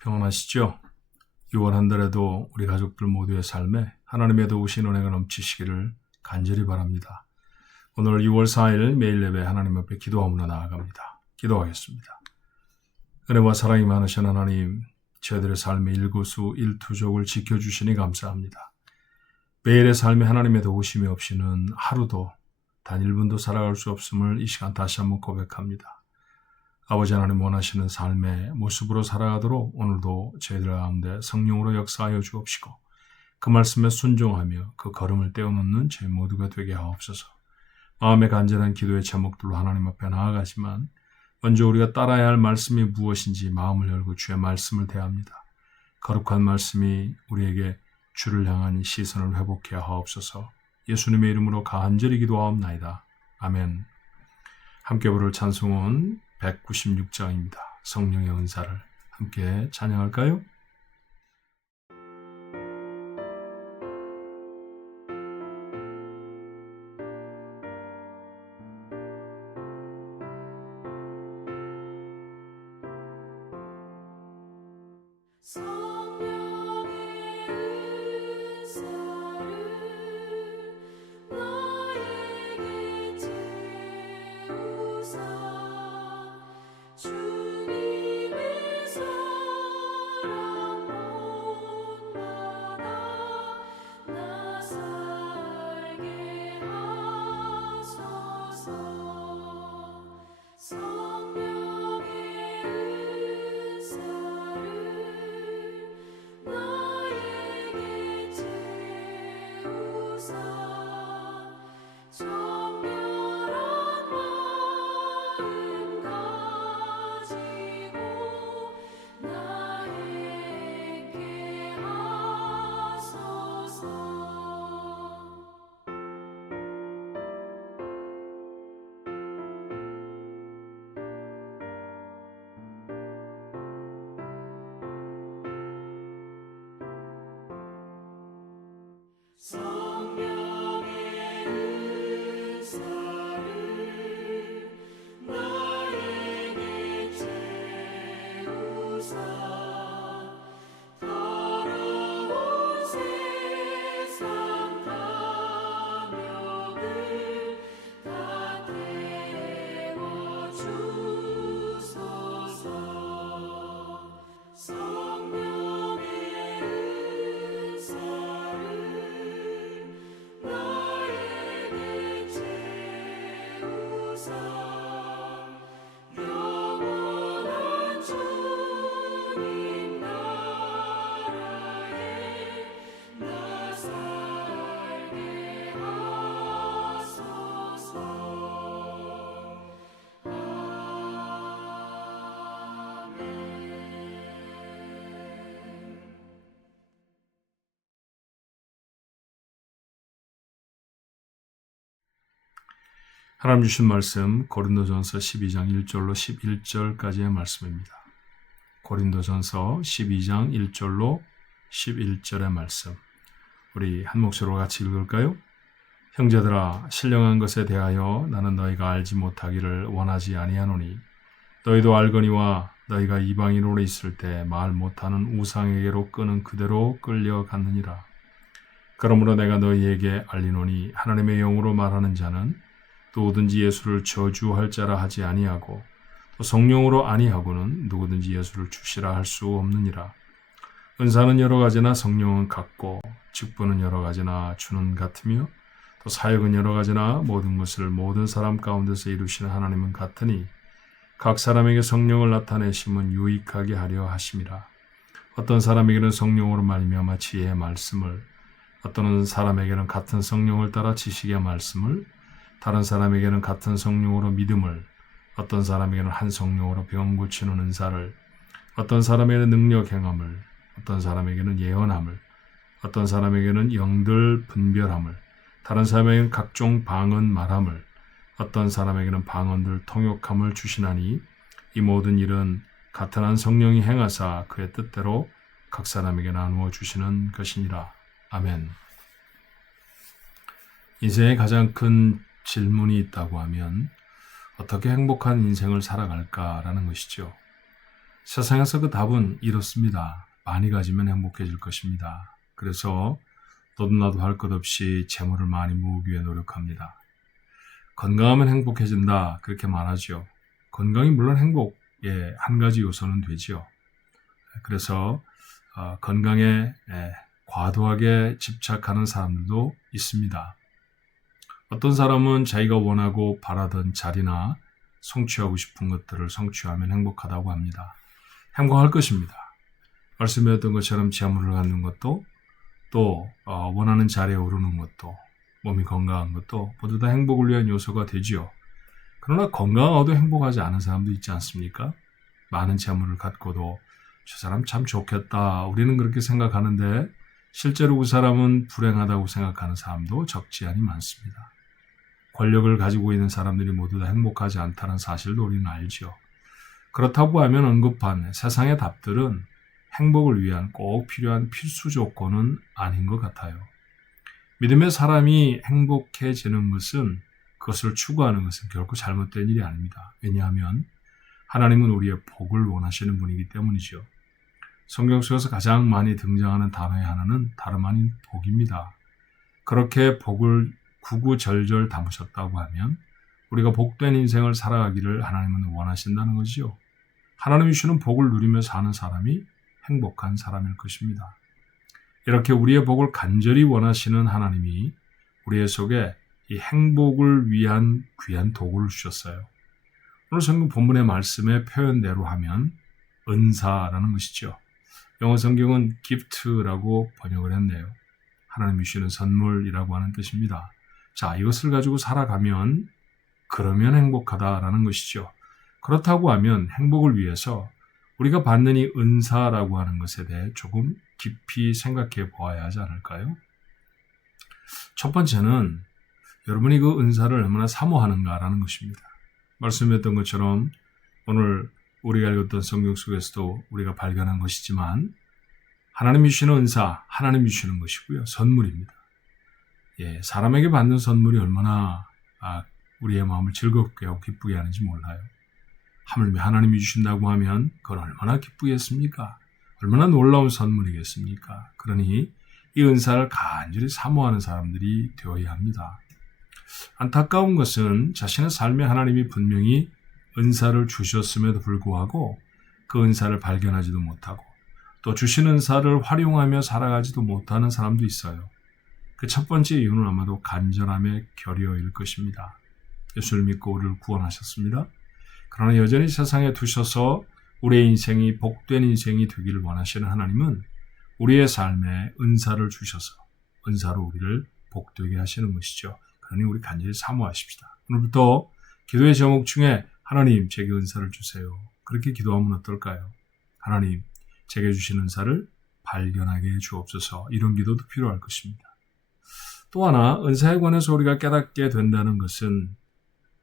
평안하시죠? 6월 한 달에도 우리 가족들 모두의 삶에 하나님의 도우신 은혜가 넘치시기를 간절히 바랍니다. 오늘 6월 4일 매일 예배 하나님 앞에 기도함으로 나아갑니다. 기도하겠습니다. 은혜와 사랑이 많으신 하나님, 저희들의 삶의 일거수 일투족을 지켜주시니 감사합니다. 매일의 삶에 하나님의 도우심이 없이는 하루도 단 1분도 살아갈 수 없음을 이 시간 다시 한번 고백합니다. 아버지 하나님 원하시는 삶의 모습으로 살아가도록 오늘도 저희들 가운데 성령으로 역사하여 주옵시고 그 말씀에 순종하며 그 걸음을 떼어놓는 저희 모두가 되게 하옵소서. 마음의 간절한 기도의 제목들로 하나님 앞에 나아가지만 먼저 우리가 따라야 할 말씀이 무엇인지 마음을 열고 주의 말씀을 대합니다. 거룩한 말씀이 우리에게 주를 향한 시선을 회복해 하옵소서. 예수님의 이름으로 간절히 기도하옵나이다. 아멘. 함께 부를 찬송은 196장입니다. 성령의 은사를 함께 찬양할까요? 하나님 주신 말씀 고린도전서 12장 1절로 11절까지의 말씀입니다. 고린도전서 12장 1절로 11절의 말씀. 우리 한 목소리로 같이 읽을까요? 형제들아, 신령한 것에 대하여 나는 너희가 알지 못하기를 원하지 아니하노니 너희도 알거니와 너희가 이방인으로 있을 때 말 못하는 우상에게로 끄는 그대로 끌려갔느니라. 그러므로 내가 너희에게 알리노니 하나님의 영으로 말하는 자는 누구든지 예수를 저주할 자라 하지 아니하고 또 성령으로 아니하고는 누구든지 예수를 주시라 할 수 없느니라. 은사는 여러 가지나 성령은 같고 직분은 여러 가지나 주는 같으며 또 사역은 여러 가지나 모든 것을 모든 사람 가운데서 이루시는 하나님은 같으니 각 사람에게 성령을 나타내심은 유익하게 하려 하심이라. 어떤 사람에게는 성령으로 말미암아 지혜의 말씀을, 어떤 사람에게는 같은 성령을 따라 지식의 말씀을, 다른 사람에게는 같은 성령으로 믿음을, 어떤 사람에게는 한 성령으로 병 고치는 은사를, 어떤 사람에게는 능력 행함을, 어떤 사람에게는 예언함을, 어떤 사람에게는 영들 분별함을, 다른 사람에게는 각종 방언 말함을, 어떤 사람에게는 방언들 통역함을 주시나니 이 모든 일은 같은 한 성령이 행하사 그의 뜻대로 각 사람에게 나누어 주시는 것이니라. 아멘. 인생의 가장 큰 질문이 있다고 하면 어떻게 행복한 인생을 살아갈까라는 것이죠. 세상에서 그 답은 이렇습니다. 많이 가지면 행복해질 것입니다. 그래서 너도 나도 할 것 없이 재물을 많이 모으기 위해 노력합니다. 건강하면 행복해진다 그렇게 말하죠. 건강이 물론 행복의 한 가지 요소는 되죠. 그래서 건강에 과도하게 집착하는 사람들도 있습니다. 어떤 사람은 자기가 원하고 바라던 자리나 성취하고 싶은 것들을 성취하면 행복하다고 합니다. 행복할 것입니다. 말씀드렸던 것처럼 재물을 갖는 것도 또 원하는 자리에 오르는 것도 몸이 건강한 것도 모두 다 행복을 위한 요소가 되지요. 그러나 건강하고도 행복하지 않은 사람도 있지 않습니까? 많은 재물을 갖고도 저 사람 참 좋겠다. 우리는 그렇게 생각하는데 실제로 그 사람은 불행하다고 생각하는 사람도 적지 않이 많습니다. 권력을 가지고 있는 사람들이 모두 다 행복하지 않다는 사실도 우리는 알죠. 그렇다고 하면 언급한 세상의 답들은 행복을 위한 꼭 필요한 필수 조건은 아닌 것 같아요. 믿음의 사람이 행복해지는 것은 그것을 추구하는 것은 결코 잘못된 일이 아닙니다. 왜냐하면 하나님은 우리의 복을 원하시는 분이기 때문이죠. 성경 속에서 가장 많이 등장하는 단어의 하나는 다름 아닌 복입니다. 그렇게 복을 구구절절 담으셨다고 하면 우리가 복된 인생을 살아가기를 하나님은 원하신다는 것이죠. 하나님이 주시는 복을 누리며 사는 사람이 행복한 사람일 것입니다. 이렇게 우리의 복을 간절히 원하시는 하나님이 우리의 속에 이 행복을 위한 귀한 도구를 주셨어요. 오늘 성경 본문의 말씀의 표현대로 하면 은사라는 것이죠. 영어 성경은 gift라고 번역을 했네요. 하나님이 주시는 선물이라고 하는 뜻입니다. 자, 이것을 가지고 살아가면 그러면 행복하다라는 것이죠. 그렇다고 하면 행복을 위해서 우리가 받는 이 은사라고 하는 것에 대해 조금 깊이 생각해 보아야 하지 않을까요? 첫 번째는 여러분이 그 은사를 얼마나 사모하는가라는 것입니다. 말씀드렸던 것처럼 오늘 우리가 읽었던 성경 속에서도 우리가 발견한 것이지만 하나님이 주시는 은사, 하나님이 주시는 것이고요. 선물입니다. 사람에게 받는 선물이 얼마나 우리의 마음을 즐겁게 하고 기쁘게 하는지 몰라요. 하물며 하나님이 주신다고 하면 그건 얼마나 기쁘겠습니까? 얼마나 놀라운 선물이겠습니까? 그러니 이 은사를 간절히 사모하는 사람들이 되어야 합니다. 안타까운 것은 자신의 삶에 하나님이 분명히 은사를 주셨음에도 불구하고 그 은사를 발견하지도 못하고 또 주신 은사를 활용하며 살아가지도 못하는 사람도 있어요. 그 첫 번째 이유는 아마도 간절함의 결여일 것입니다. 예수를 믿고 우리를 구원하셨습니다. 그러나 여전히 세상에 두셔서 우리의 인생이 복된 인생이 되기를 원하시는 하나님은 우리의 삶에 은사를 주셔서 은사로 우리를 복되게 하시는 것이죠. 그러니 우리 간절히 사모하십시다. 오늘부터 기도의 제목 중에 하나님 제게 은사를 주세요. 그렇게 기도하면 어떨까요? 하나님 제게 주신 은사를 발견하게 해 주옵소서. 이런 기도도 필요할 것입니다. 또 하나 은사에 관해서 우리가 깨닫게 된다는 것은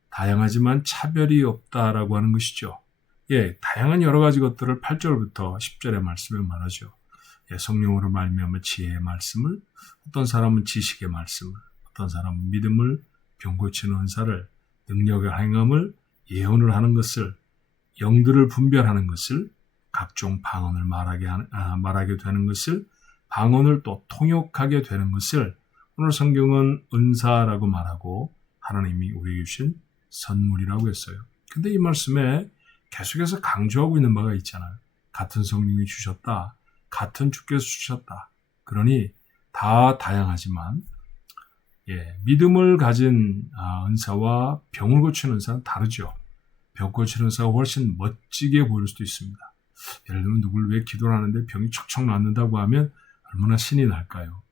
다양하지만 차별이 없다라고 하는 것이죠. 다양한 여러 가지 것들을 8절부터 10절의 말씀에 말하죠. 성령으로 말미암아 지혜의 말씀을, 어떤 사람은 지식의 말씀을, 어떤 사람은 믿음을, 병 고치는 은사를, 능력의 행함을, 예언을 하는 것을, 영들을 분별하는 것을, 각종 방언을 말하게 되는 것을, 방언을 또 통역하게 되는 것을 오늘 성경은 은사라고 말하고 하나님이 우리에게 주신 선물이라고 했어요. 근데 이 말씀에 계속해서 강조하고 있는 바가 있잖아요. 같은 성령이 주셨다. 같은 주께서 주셨다. 그러니 다 다양하지만 믿음을 가진 은사와 병을 고치는 은사는 다르죠. 병 고치는 은사가 훨씬 멋지게 보일 수도 있습니다. 예를 들면 누굴 위해 기도를 하는데 병이 척척 낫는다고 하면 얼마나 신이 날까요?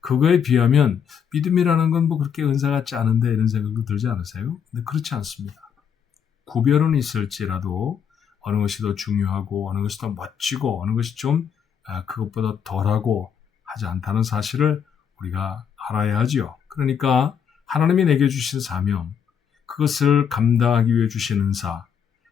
그거에 비하면 믿음이라는 건 뭐 그렇게 은사 같지 않은데 이런 생각도 들지 않으세요? 근데 그렇지 않습니다. 구별은 있을지라도 어느 것이 더 중요하고 어느 것이 더 멋지고 어느 것이 좀 그것보다 덜하고 하지 않다는 사실을 우리가 알아야 하지요. 그러니까 하나님이 내게 주신 사명, 그것을 감당하기 위해 주신 은사,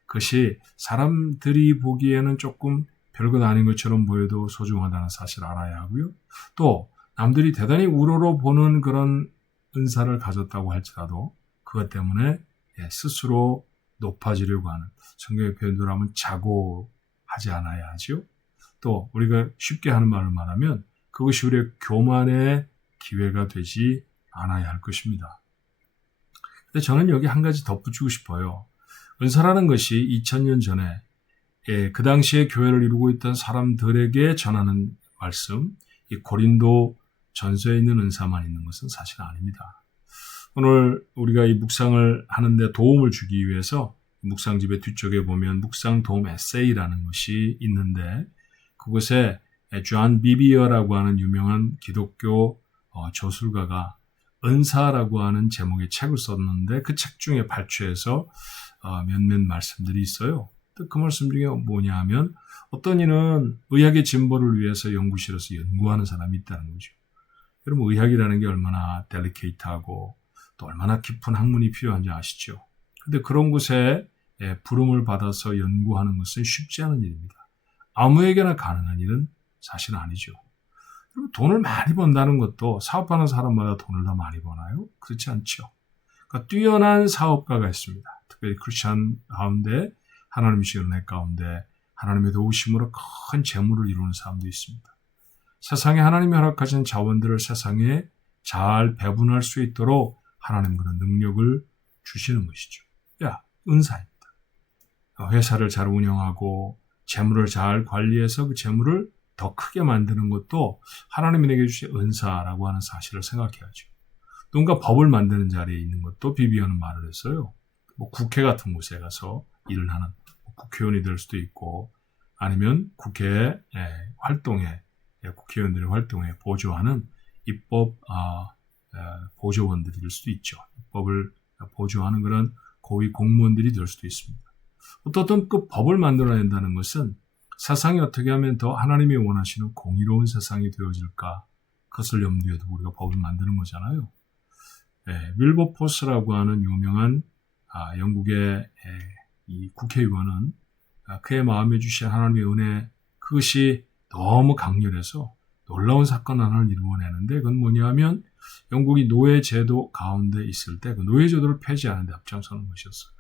그것이 사람들이 보기에는 조금 별것 아닌 것처럼 보여도 소중하다는 사실을 알아야 하고요. 또 남들이 대단히 우러러 보는 그런 은사를 가졌다고 할지라도 그것 때문에 스스로 높아지려고 하는, 성경의 표현대로 하면 자고하는 하지 않아야 하죠. 또 우리가 쉽게 하는 말을 말하면 그것이 우리의 교만의 기회가 되지 않아야 할 것입니다. 근데 저는 여기 한 가지 덧붙이고 싶어요. 은사라는 것이 2000년 전에 그 당시에 교회를 이루고 있던 사람들에게 전하는 말씀, 이 고린도 전서에 있는 은사만 있는 것은 사실 아닙니다. 오늘 우리가 이 묵상을 하는데 도움을 주기 위해서 묵상집의 뒤쪽에 보면 묵상 도움 에세이라는 것이 있는데 그곳에 존 비비어라고 하는 유명한 기독교 저술가가 은사라고 하는 제목의 책을 썼는데 그 책 중에 발췌해서 몇몇 말씀들이 있어요. 그 말씀 중에 뭐냐 하면 어떤 이는 의학의 진보를 위해서 연구실에서 연구하는 사람이 있다는 거죠. 여러분 의학이라는 게 얼마나 델리케이트하고 또 얼마나 깊은 학문이 필요한지 아시죠? 근데 그런 곳에 부름을 받아서 연구하는 것은 쉽지 않은 일입니다. 아무에게나 가능한 일은 사실 아니죠. 그리고 돈을 많이 번다는 것도 사업하는 사람마다 돈을 더 많이 버나요? 그렇지 않죠. 그러니까 뛰어난 사업가가 있습니다. 특별히 크리스찬 가운데 하나님의 은혜 가운데 하나님의 도우심으로 큰 재물을 이루는 사람도 있습니다. 세상에 하나님이 허락하신 자원들을 세상에 잘 배분할 수 있도록 하나님 그런 능력을 주시는 것이죠. 은사입니다. 회사를 잘 운영하고 재물을 잘 관리해서 그 재물을 더 크게 만드는 것도 하나님이 내게 주신 은사라고 하는 사실을 생각해야죠. 누군가 법을 만드는 자리에 있는 것도 비비어는 말을 했어요. 국회 같은 곳에 가서 일을 하는 국회의원이 될 수도 있고 아니면 국회 활동에 국회의원들의 활동에 보조하는 입법 보조원들이 될 수도 있죠. 입법을 보조하는 그런 고위 공무원들이 될 수도 있습니다. 어떤 그 법을 만들어낸다는 것은 세상이 어떻게 하면 더 하나님이 원하시는 공의로운 세상이 되어질까 그것을 염두에 두고 우리가 법을 만드는 거잖아요. 윌버포스라고 하는 유명한 영국의 이 국회의원은 그의 마음에 주신 하나님의 은혜 그것이 너무 강렬해서 놀라운 사건 하나를 이루어내는데 그건 뭐냐 하면 영국이 노예제도 가운데 있을 때 그 노예제도를 폐지하는 데 앞장서는 것이었어요.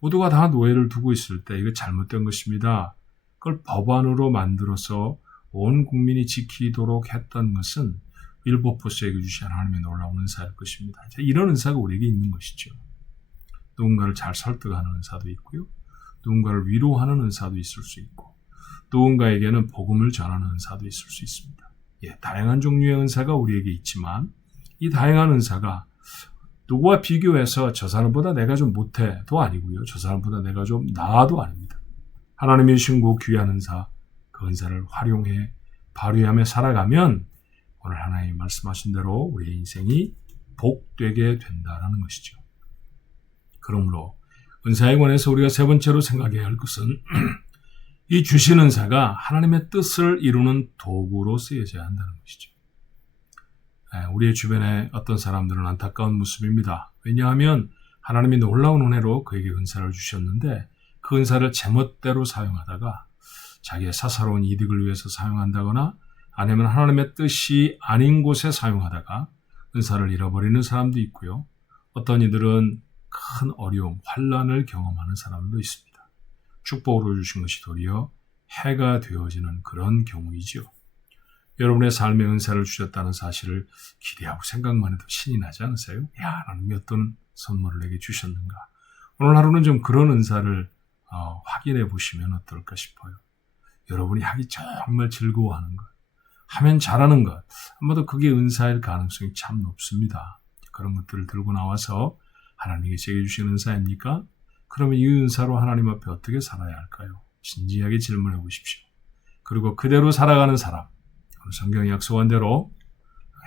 모두가 다 노예를 두고 있을 때 이거 잘못된 것입니다. 그걸 법안으로 만들어서 온 국민이 지키도록 했던 것은 윌버포스에게 주신 하나님의 놀라운 은사일 것입니다. 이런 은사가 우리에게 있는 것이죠. 누군가를 잘 설득하는 은사도 있고요. 누군가를 위로하는 은사도 있을 수 있고 누군가에게는 복음을 전하는 은사도 있을 수 있습니다. 다양한 종류의 은사가 우리에게 있지만 이 다양한 은사가 누구와 비교해서 저 사람보다 내가 좀 못해도 아니고요. 저 사람보다 내가 좀 나아도 아닙니다. 하나님이 주신 그 귀한 은사, 그 은사를 활용해 발휘하며 살아가면 오늘 하나님이 말씀하신 대로 우리의 인생이 복되게 된다는 것이죠. 그러므로 은사에 관해서 우리가 세 번째로 생각해야 할 것은 이 주신 은사가 하나님의 뜻을 이루는 도구로 쓰여져야 한다는 것이죠. 우리의 주변에 어떤 사람들은 안타까운 모습입니다. 왜냐하면 하나님이 놀라운 은혜로 그에게 은사를 주셨는데 그 은사를 제멋대로 사용하다가 자기의 사사로운 이득을 위해서 사용한다거나 아니면 하나님의 뜻이 아닌 곳에 사용하다가 은사를 잃어버리는 사람도 있고요. 어떤 이들은 큰 어려움, 환난을 경험하는 사람도 있습니다. 축복으로 주신 것이 도리어 해가 되어지는 그런 경우이죠. 여러분의 삶에 은사를 주셨다는 사실을 기대하고 생각만 해도 신이 나지 않으세요? 하나님이 어떤 선물을 내게 주셨는가? 오늘 하루는 좀 그런 은사를 확인해 보시면 어떨까 싶어요. 여러분이 하기 정말 즐거워하는 것, 하면 잘하는 것, 아마도 그게 은사일 가능성이 참 높습니다. 그런 것들을 들고 나와서 하나님이 제게 주신 은사입니까? 그러면 이 은사로 하나님 앞에 어떻게 살아야 할까요? 진지하게 질문해 보십시오. 그리고 그대로 살아가는 사람, 성경이 약속한 대로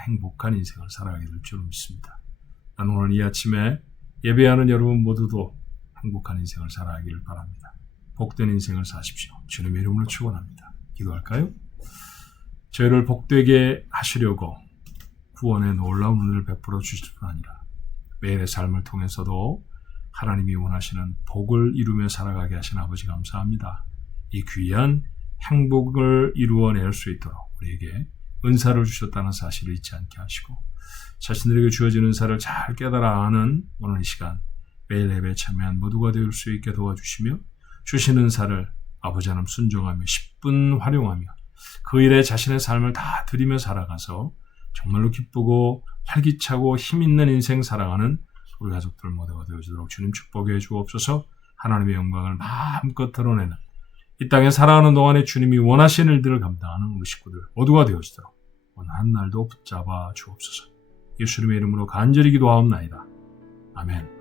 행복한 인생을 살아가게 될 줄 믿습니다. 나는 오늘 이 아침에 예배하는 여러분 모두도 행복한 인생을 살아가기를 바랍니다. 복된 인생을 사십시오. 주님의 이름으로 축원합니다. 기도할까요? 저희를 복되게 하시려고 구원의 놀라운 은혜를 베풀어 주실 뿐 아니라 매일의 삶을 통해서도 하나님이 원하시는 복을 이루며 살아가게 하신 아버지 감사합니다. 이 귀한 행복을 이루어낼 수 있도록 우리에게 은사를 주셨다는 사실을 잊지 않게 하시고 자신들에게 주어진 은사를 잘 깨달아 아는 오늘 이 시간 매일 예배에 참여한 모두가 될 수 있게 도와주시며 주신 은사를 아버지 하나님 순종하며 10분 활용하며 그 일에 자신의 삶을 다 드리며 살아가서 정말로 기쁘고 활기차고 힘있는 인생 살아가는 우리 가족들 모두가 되어주도록 주님 축복해 주옵소서. 하나님의 영광을 마음껏 드러내는 이 땅에 살아가는 동안에 주님이 원하시는 일들을 감당하는 우리 식구들 모두가 되어주도록 오늘 한 날도 붙잡아 주옵소서. 예수님의 이름으로 간절히 기도하옵나이다. 아멘.